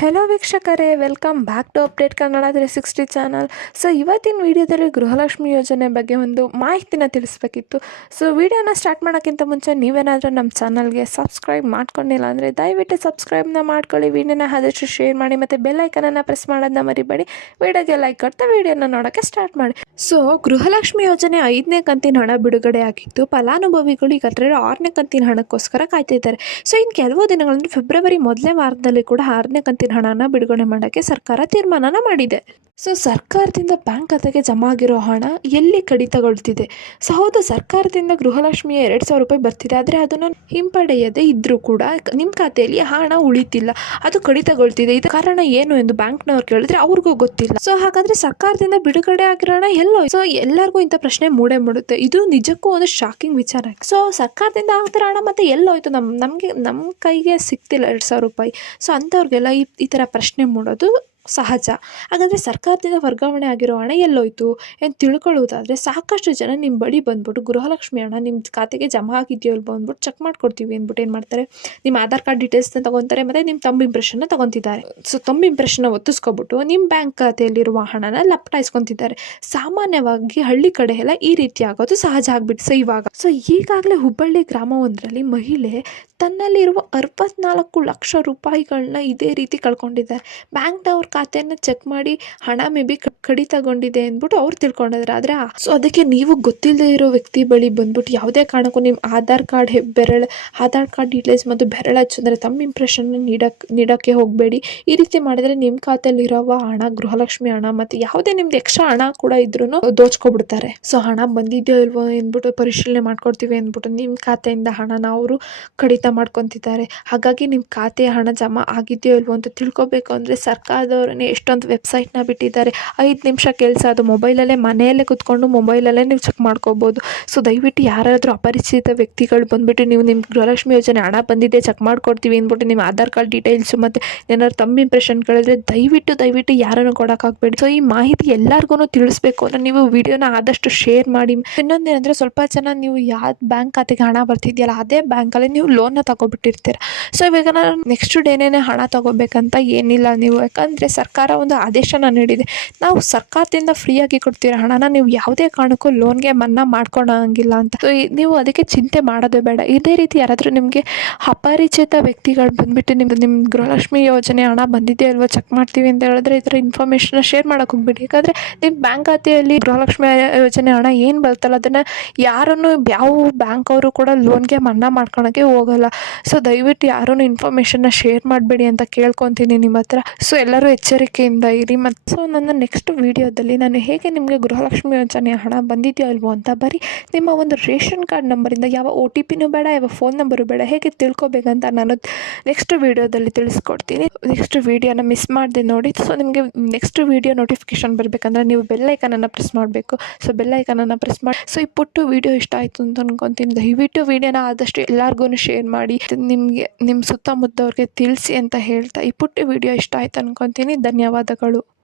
Hello ವೀಕ್ಷಕರೇ, welcome back to update Kannada 360 channel. So ಇವತ್ತಿನ ವಿಡಿಯೋದಲ್ಲಿ ಗೃಹಲಕ್ಷ್ಮಿ ಯೋಜನೆ ಬಗ್ಗೆ ಒಂದು ಮಾಹಿತಿನ ತಿಳಿಸ್ಬೇಕಿತ್ತು. ಸೊ ವಿಡಿಯೋನ ಸ್ಟಾರ್ಟ್ ಮಾಡೋಕ್ಕಿಂತ ಮುಂಚೆ ನೀವೇನಾದರೂ ನಮ್ಮ ಚಾನಲ್ಗೆ ಸಬ್ಸ್ಕ್ರೈಬ್ ಮಾಡ್ಕೊಂಡಿಲ್ಲ ಅಂದರೆ ದಯವಿಟ್ಟು ಸಬ್ಸ್ಕ್ರೈಬ್ನ ಮಾಡ್ಕೊಳ್ಳಿ, ವಿಡಿಯೋನ ಆದಷ್ಟು ಶೇರ್ ಮಾಡಿ ಮತ್ತು ಬೆಲ್ ಐಕನನ್ನು ಪ್ರೆಸ್ ಮಾಡೋದನ್ನ ಮರಿಬೇಡಿ. ವಿಡಿಯೋಗೆ ಲೈಕ್ ಕೊಡ್ತಾ ವಿಡಿಯೋನ ನೋಡೋಕ್ಕೆ ಸ್ಟಾರ್ಟ್ ಮಾಡಿ. ಸೊ ಗೃಹಲಕ್ಷ್ಮಿ ಯೋಜನೆ 5ನೇ ಕಂತಿನ ಹಣ ಬಿಡುಗಡೆ ಆಗಿತ್ತು. ಫಲಾನುಭವಿಗಳು ಈಗ 6ನೇ ಕಂತಿನ ಹಣಕ್ಕೋಸ್ಕರ ಕಾಯ್ತಿದ್ದಾರೆ. ಸೊ ಇನ್ನು ಕೆಲವು ದಿನಗಳಲ್ಲಿ ಫೆಬ್ರವರಿ ಮೊದಲನೇ ವಾರದಲ್ಲಿ ಕೂಡ 6ನೇ ಕಂತಿನ ಹಣನ ಬಿಡುಗಡೆ ಮಾಡೋಕ್ಕೆ ಸರ್ಕಾರ ತೀರ್ಮಾನ ಮಾಡಿದೆ. ಸೊ ಸರ್ಕಾರದಿಂದ ಬ್ಯಾಂಕ್ ಖಾತೆಗೆ ಜಮಾ ಆಗಿರೋ ಹಣ ಎಲ್ಲಿ ಕಡಿತಗೊಳ್ತಿದೆ? ಸೊ ಹೌದು, ಸರ್ಕಾರದಿಂದ ಗೃಹಲಕ್ಷ್ಮಿಯ 2,000 ರೂಪಾಯಿ ಬರ್ತಿದೆ, ಆದರೆ ಅದನ್ನು ಹಿಂಪಡೆಯದೇ ಇದ್ದರೂ ಕೂಡ ನಿಮ್ಮ ಖಾತೆಯಲ್ಲಿ ಹಣ ಉಳಿತಿಲ್ಲ, ಅದು ಕಡಿತಗೊಳ್ತಿದೆ. ಇದು ಕಾರಣ ಏನು ಎಂದು ಬ್ಯಾಂಕ್ನವ್ರು ಕೇಳಿದ್ರೆ ಅವ್ರಿಗೂ ಗೊತ್ತಿಲ್ಲ. ಸೊ ಹಾಗಾದರೆ ಸರ್ಕಾರದಿಂದ ಬಿಡುಗಡೆ ಆಗಿರೋ ಹಣ ಎಲ್ಲೋ? ಸೊ ಎಲ್ಲರಿಗೂ ಇಂಥ ಪ್ರಶ್ನೆ ಮೂಡುತ್ತೆ. ಇದು ನಿಜಕ್ಕೂ ಒಂದು ಶಾಕಿಂಗ್ ವಿಚಾರ. ಸೊ ಸರ್ಕಾರದಿಂದ ಆಗ್ತಿರೋ ಹಣ ಮತ್ತೆ ಎಲ್ಲೋಯ್ತು? ನಮ್ಮ ಕೈಗೆ ಸಿಗ್ತಿಲ್ಲ 2,000 ರೂಪಾಯಿ. ಸೊ ಅಂಥವ್ರಿಗೆಲ್ಲ ಈ ಥರ ಪ್ರಶ್ನೆ ಮೂಡೋದು ಸಹಜ. ಹಾಗಾದರೆ ಸರ್ಕಾರದಿಂದ ವರ್ಗಾವಣೆ ಆಗಿರೋ ಹಣ ಎಲ್ಲೋಯ್ತು ಎಂದು ತಿಳ್ಕೊಳ್ಳೋದಾದರೆ ಸಾಕಷ್ಟು ಜನ ನಿಮ್ಮ ಬಳಿ ಬಂದ್ಬಿಟ್ಟು ಗೃಹಲಕ್ಷ್ಮಿ ಹಣ ನಿಮ್ಮ ಖಾತೆಗೆ ಜಮಾ ಆಗಿದೆಯೋ ಇಲ್ವೋ ಅಂದ್ಬಿಟ್ಟು ಚೆಕ್ ಮಾಡ್ಕೊಡ್ತೀವಿ ಅಂದ್ಬಿಟ್ಟು ಏನು ಮಾಡ್ತಾರೆ, ನಿಮ್ಮ ಆಧಾರ್ ಕಾರ್ಡ್ ಡೀಟೇಲ್ಸ್ನ ತೊಗೊತಾರೆ ಮತ್ತು ನಿಮ್ಮ ತಂಬ ಇಂಪ್ರೆಷನ್ನ ತೊಗೊತಿದ್ದಾರೆ. ಸೊ ತಂಬ ಇಂಪ್ರೆಷನ್ನ ಒತ್ತಿಸ್ಕೊಬಿಟ್ಟು ನಿಮ್ಮ ಬ್ಯಾಂಕ್ ಖಾತೆಯಲ್ಲಿರುವ ಹಣನ ಲಪಟಾಯಿಸ್ಕೊತಿದ್ದಾರೆ. ಸಾಮಾನ್ಯವಾಗಿ ಹಳ್ಳಿ ಕಡೆ ಎಲ್ಲ ಈ ರೀತಿ ಆಗೋದು ಸಹಜ ಆಗಿಬಿಟ್ಟು ಸೊ ಈಗಾಗಲೇ ಹುಬ್ಬಳ್ಳಿ ಗ್ರಾಮವೊಂದರಲ್ಲಿ ಮಹಿಳೆ ತನ್ನಲ್ಲಿರುವ 64 ಲಕ್ಷ ರೂಪಾಯಿಗಳನ್ನ ಇದೇ ರೀತಿ ಕಳ್ಕೊಂಡಿದ್ದಾರೆ. ಬ್ಯಾಂಕ್ನವ್ರ ಖಾತೆಯನ್ನು ಚೆಕ್ ಮಾಡಿ ಹಣ ಮೇ ಬಿ ಕಡಿತಗೊಂಡಿದೆ ಅಂದ್ಬಿಟ್ಟು ಅವ್ರು ತಿಳ್ಕೊಂಡಿದ್ದಾರೆ. ಆದರೆ ಸೊ ಅದಕ್ಕೆ ನೀವು ಗೊತ್ತಿಲ್ಲದೆ ಇರೋ ವ್ಯಕ್ತಿ ಬಳಿ ಬಂದ್ಬಿಟ್ಟು ಯಾವುದೇ ಕಾರಣಕ್ಕೂ ನಿಮ್ಮ ಆಧಾರ್ ಕಾರ್ಡ್ ಡೀಟೇಲ್ಸ್ ಮತ್ತು ಬೆರಳಚ್ಚು ಅಂದರೆ ತಮ್ಮ ಇಂಪ್ರೆಷನ್ನ ನೀಡೋಕ್ಕೆ ಹೋಗಬೇಡಿ. ಈ ರೀತಿ ಮಾಡಿದರೆ ನಿಮ್ಮ ಖಾತೆಯಲ್ಲಿರುವ ಹಣ, ಗೃಹಲಕ್ಷ್ಮಿ ಹಣ ಮತ್ತು ಯಾವುದೇ ನಿಮ್ದು ಎಕ್ಸ್ಟ್ರಾ ಹಣ ಕೂಡ ಇದ್ರೂ ದೋಚ್ಕೊಬಿಡ್ತಾರೆ. ಸೊ ಹಣ ಬಂದಿದೆಯೋ ಇಲ್ವೋ ಅಂದ್ಬಿಟ್ಟು ಪರಿಶೀಲನೆ ಮಾಡ್ಕೊಡ್ತೀವಿ ಅಂದ್ಬಿಟ್ಟು ನಿಮ್ಮ ಖಾತೆಯಿಂದ ಹಣನ ಅವರು ಕಡಿತ ಮಾಡ್ಕೊತಿದ್ದಾರೆ. ಹಾಗಾಗಿ ನಿಮ್ಮ ಖಾತೆಯ ಹಣ ಜಮಾ ಆಗಿದೆಯೋ ಇಲ್ವೋ ಅಂತ ತಿಳ್ಕೊಬೇಕು ಅಂದರೆ ಸರ್ಕಾರದವರನ್ನೇ ಎಷ್ಟೊಂದು ವೆಬ್ಸೈಟ್ನ ಬಿಟ್ಟಿದ್ದಾರೆ. 5 ನಿಮಿಷ ಕೆಲಸ, ಅದು ಮೊಬೈಲಲ್ಲೇ ಮನೆಯಲ್ಲೇ ಕುತ್ಕೊಂಡು ಮೊಬೈಲಲ್ಲೇ ನೀವು ಚೆಕ್ ಮಾಡ್ಕೋಬೋದು. ಸೊ ದಯವಿಟ್ಟು ಯಾರಾದರೂ ಅಪರಿಚಿತ ವ್ಯಕ್ತಿಗಳು ಬಂದುಬಿಟ್ಟು ನೀವು ನಿಮ್ಮ ಗೃಹಲಕ್ಷ್ಮಿ ಯೋಜನೆ ಹಣ ಬಂದಿದೆ ಚೆಕ್ ಮಾಡ್ಕೊಡ್ತೀವಿ ಅಂದ್ಬಿಟ್ಟು ನಿಮ್ಮ ಆಧಾರ್ ಕಾರ್ಡ್ ಡೀಟೇಲ್ಸು ಮತ್ತು ಏನಾದ್ರು ತಮ್ಮ ಇಂಪ್ರೆಷನ್ ಕೇಳಿದ್ರೆ ದಯವಿಟ್ಟು ಯಾರನ್ನು ಕೊಡೋಕ್ಕಾಗಬೇಡಿ. ಸೊ ಈ ಮಾಹಿತಿ ಎಲ್ಲರಿಗೂ ತಿಳಿಸ್ಬೇಕು ಅಂದರೆ ನೀವು ವಿಡಿಯೋನ ಆದಷ್ಟು ಶೇರ್ ಮಾಡಿ. ಇನ್ನೊಂದೇನೆಂದರೆ ಸ್ವಲ್ಪ ಜನ ನೀವು ಯಾವ ಬ್ಯಾಂಕ್ ಖಾತೆಗೆ ಹಣ ಬರ್ತಿದೆಯಲ್ಲ ಅದೇ ಬ್ಯಾಂಕಲ್ಲಿ ನೀವು ಲೋನ್ನ ತಗೊಬಿಟ್ಟಿರ್ತೀರ. ಸೊ ಇವಾಗ ನಾನು ನೆಕ್ಸ್ಟ್ ಡೇನೇ ಹಣ ತಗೋಬೇಕಂತ ಏನಿಲ್ಲ ನೀವು, ಯಾಕಂದರೆ ಸರ್ಕಾರ ಒಂದು ಆದೇಶನ ನೀಡಿದೆ. ನಾವು ಸರ್ಕಾರದಿಂದ ಫ್ರೀಯಾಗಿ ಕೊಡ್ತೀರ ಹಣನ, ನೀವು ಯಾವುದೇ ಕಾರಣಕ್ಕೂ ಲೋನ್ಗೆ ಮನ್ನಾ ಮಾಡ್ಕೊಳಂಗಿಲ್ಲ ಅಂತ. ಸೊ ನೀವು ಅದಕ್ಕೆ ಚಿಂತೆ ಮಾಡೋದೇ ಬೇಡ. ಇದೇ ರೀತಿ ಯಾರಾದರೂ ನಿಮಗೆ ಅಪರಿಚಿತ ವ್ಯಕ್ತಿಗಳು ಬಂದುಬಿಟ್ಟು ನಿಮ್ಮ ಗೃಹಲಕ್ಷ್ಮಿ ಯೋಜನೆ ಹಣ ಬಂದಿದೆ ಅಲ್ವಾ ಚೆಕ್ ಮಾಡ್ತೀವಿ ಅಂತ ಹೇಳಿದ್ರೆ ಈ ಥರ ಇನ್ಫಾರ್ಮೇಷನ್ನ ಶೇರ್ ಮಾಡೋಕೆ ಹೋಗ್ಬಿಡಿ. ಯಾಕಂದರೆ ನಿಮ್ಮ ಬ್ಯಾಂಕ್ ಖಾತೆಯಲ್ಲಿ ಗೃಹಲಕ್ಷ್ಮಿ ಯೋಜನೆ ಹಣ ಏನು ಬರ್ತಲ್ಲ ಅದನ್ನು ಯಾರನ್ನು ಯಾವ ಬ್ಯಾಂಕ್ ಅವರು ಕೂಡ ಲೋನ್ಗೆ ಮನ್ನಾ ಮಾಡ್ಕೊಳಕ್ಕೆ ಹೋಗಲ್ಲ. ಸೊ ದಯವಿಟ್ಟು ಯಾರೂ ಇನ್ಫಾರ್ಮೇಷನ್ನ ಶೇರ್ ಮಾಡಬೇಡಿ ಅಂತ ಕೇಳ್ಕೊತೀನಿ ನಿಮ್ಮ ಹತ್ರ. ಸೊ ಎಲ್ಲರೂ ಎಚ್ಚರಿಕೆಯಿಂದ ಇರಿ. ಮತ್ತು ಸೊ ನನ್ನ ನೆಕ್ಸ್ಟ್ ವೀಡಿಯೋದಲ್ಲಿ ನಾನು ಹೇಗೆ ನಿಮಗೆ ಗೃಹಲಕ್ಷ್ಮಿ ಯೋಜನೆ ಹಣ ಬಂದಿದೆಯೋ ಇಲ್ವೋ ಅಂತ ಬರೀ ನಿಮ್ಮ ಒಂದು ರೇಷನ್ ಕಾರ್ಡ್ ನಂಬರಿಂದ ಯಾವ OTPನೂ ಬೇಡ, ಯಾವ ಫೋನ್ ನಂಬರು ಬೇಡ, ಹೇಗೆ ತಿಳ್ಕೊಬೇಕಂತ ನಾನು ನೆಕ್ಸ್ಟ್ ವೀಡಿಯೋದಲ್ಲಿ ತಿಳಿಸ್ಕೊಡ್ತೀನಿ. ನೆಕ್ಸ್ಟ್ ವೀಡಿಯೋನ ಮಿಸ್ ಮಾಡದೆ ನೋಡಿ. ಸೊ ನಿಮಗೆ ನೆಕ್ಸ್ಟ್ ವೀಡಿಯೋ ನೋಟಿಫಿಕೇಶನ್ ಬರಬೇಕಂದ್ರೆ ನೀವು ಬೆಲ್ ಐಕನನ್ನು ಪ್ರೆಸ್ ಮಾಡಬೇಕು. ಸೊ ಬೆಲ್ ಐಕನನ್ನು ಪ್ರೆಸ್ ಮಾಡಿ. ಸೊ ಈ ಪುಟ್ಟು ವೀಡಿಯೋ ಇಷ್ಟ ಆಯಿತು ಅಂತ ಅನ್ಕೊತೀನಿ. ದಯವಿಟ್ಟು ವೀಡಿಯೋನ ಆದಷ್ಟು ಎಲ್ಲರಿಗೂ ಶೇರ್ ಮಾಡಿ, ನಿಮಗೆ ನಿಮ್ಮ ಸುತ್ತಮುತ್ತವ್ರಿಗೆ ತಿಳಿಸಿ ಅಂತ ಹೇಳ್ತಾ ಈ ಪುಟ್ಟ ವೀಡಿಯೋ ಇಷ್ಟ ಆಯ್ತು ಅನ್ಕೊತೀನಿ. ಧನ್ಯವಾದಗಳು.